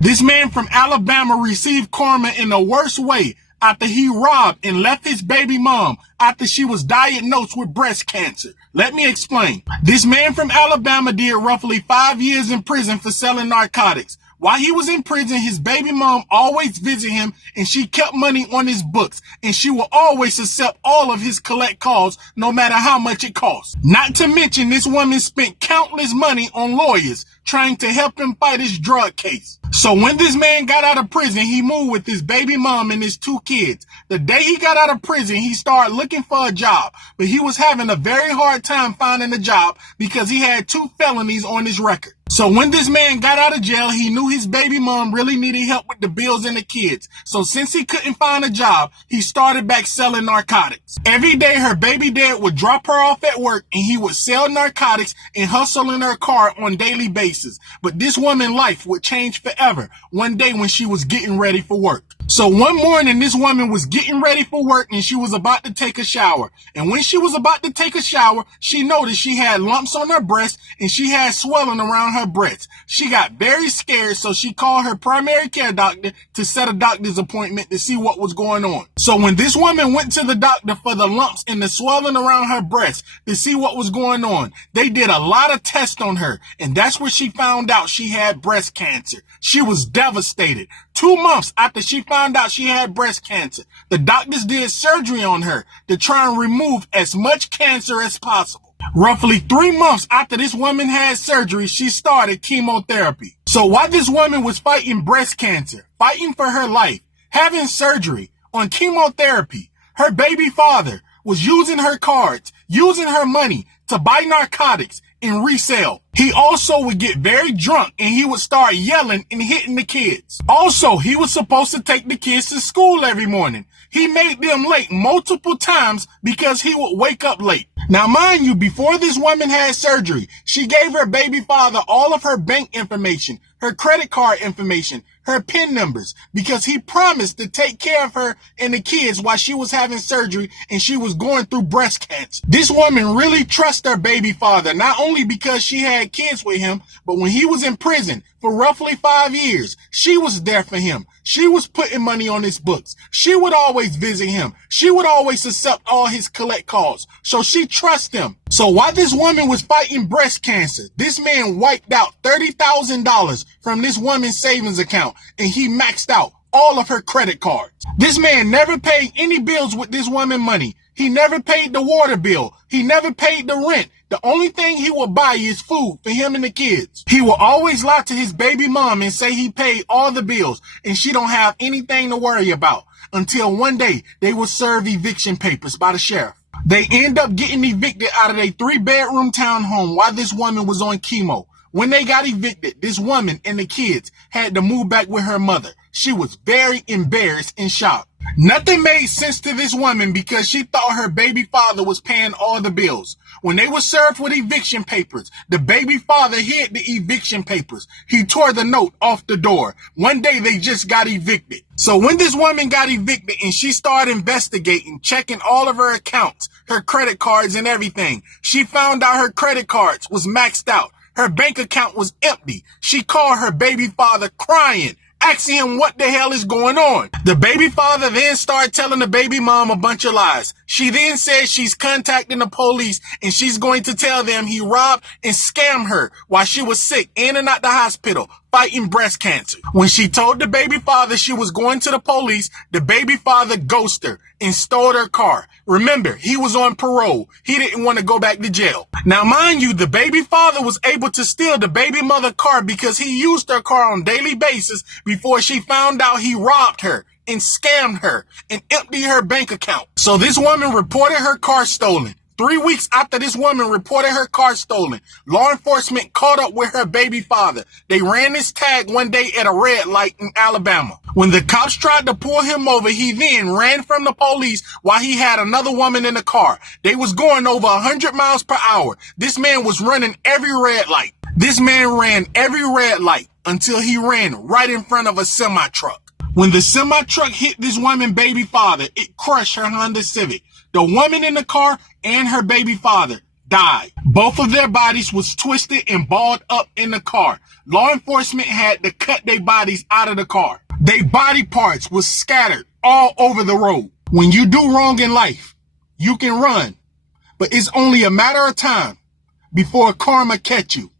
This man from Alabama received karma in the worst way after he robbed and left his baby mom after she was diagnosed with breast cancer. Let me explain. This man from Alabama did roughly 5 years in prison for selling narcotics. While he was in prison, his baby mom always visited him and she kept money on his books and she will always accept all of his collect calls no matter how much it costs. Not to mention this woman spent countless money on lawyers trying to help him fight his drug case. So when this man got out of prison, he moved with his baby mom and his 2 kids. The day he got out of prison, he started looking for a job, but he was having a very hard time finding a job because he had 2 felonies on his record. So when this man got out of jail, he knew his baby mom really needed help with the bills and the kids. So since he couldn't find a job, he started back selling narcotics. Every day her baby dad would drop her off at work and he would sell narcotics and hustle in her car on a daily basis. But this woman's life would change forever one day when she was getting ready for work. So one morning, this woman was getting ready for work and she was about to take a shower. And when she was about to take a shower, she noticed she had lumps on her breast and she had swelling around her breasts. She got very scared, so she called her primary care doctor to set a doctor's appointment to see what was going on. So when this woman went to the doctor for the lumps and the swelling around her breast to see what was going on, they did a lot of tests on her, and that's where she found out she had breast cancer. She was devastated. 2 months after she found out she had breast cancer, the doctors did surgery on her to try and remove as much cancer as possible. Roughly 3 months after this woman had surgery, she started chemotherapy. So while this woman was fighting breast cancer, fighting for her life, having surgery, on chemotherapy, her baby father was using her cards, using her money to buy narcotics and resell. He also would get very drunk and he would start yelling and hitting the kids. Also, he was supposed to take the kids to school every morning. He made them late multiple times because he would wake up late. Now, mind you, before this woman had surgery, she gave her baby father all of her bank information, her credit card information, her PIN numbers, because he promised to take care of her and the kids while she was having surgery and she was going through breast cancer. This woman really trusts her baby father, not only because she had kids with him, but when he was in prison for roughly 5 years, she was there for him. She was putting money on his books. She would always visit him. She would always accept all his collect calls. So she trusts him. So while this woman was fighting breast cancer, this man wiped out $30,000 from this woman's savings account and he maxed out all of her credit cards. This man never paid any bills with this woman money. He never paid the water bill. He never paid the rent. The only thing he would buy is food for him and the kids. He will always lie to his baby mom and say he paid all the bills and she don't have anything to worry about, until one day they will serve eviction papers by the sheriff. They end up getting evicted out of their 3-bedroom townhome while this woman was on chemo. When they got evicted, this woman and the kids had to move back with her mother. She was very embarrassed and shocked. Nothing made sense to this woman because she thought her baby father was paying all the bills. When they were served with eviction papers, the baby father hid the eviction papers. He tore the note off the door. One day they just got evicted. So when this woman got evicted and she started investigating, checking all of her accounts, her credit cards and everything, she found out her credit cards was maxed out. Her bank account was empty. She called her baby father crying, asking him what the hell is going on. The baby father then started telling the baby mom a bunch of lies. She then said she's contacting the police and she's going to tell them he robbed and scammed her while she was sick in and out the hospital fighting breast cancer. When she told the baby father she was going to the police, the baby father ghosted her and stole her car. Remember, he was on parole. He didn't want to go back to jail. Now, mind you, the baby father was able to steal the baby mother car because he used her car on a daily basis before she found out he robbed her and scammed her and emptied her bank account. So this woman reported her car stolen. 3 weeks after this woman reported her car stolen, law enforcement caught up with her baby father. They ran his tag one day at a red light in Alabama. When the cops tried to pull him over, he then ran from the police while he had another woman in the car. They was going over 100 miles per hour. This man was running every red light. This man ran every red light until he ran right in front of a semi-truck. When the semi-truck hit this woman's baby father, it crushed her Honda Civic. The woman in the car and her baby father died. Both of their bodies was twisted and balled up in the car. Law enforcement had to cut their bodies out of the car. Their body parts was scattered all over the road. When you do wrong in life, you can run, but it's only a matter of time before karma catch you.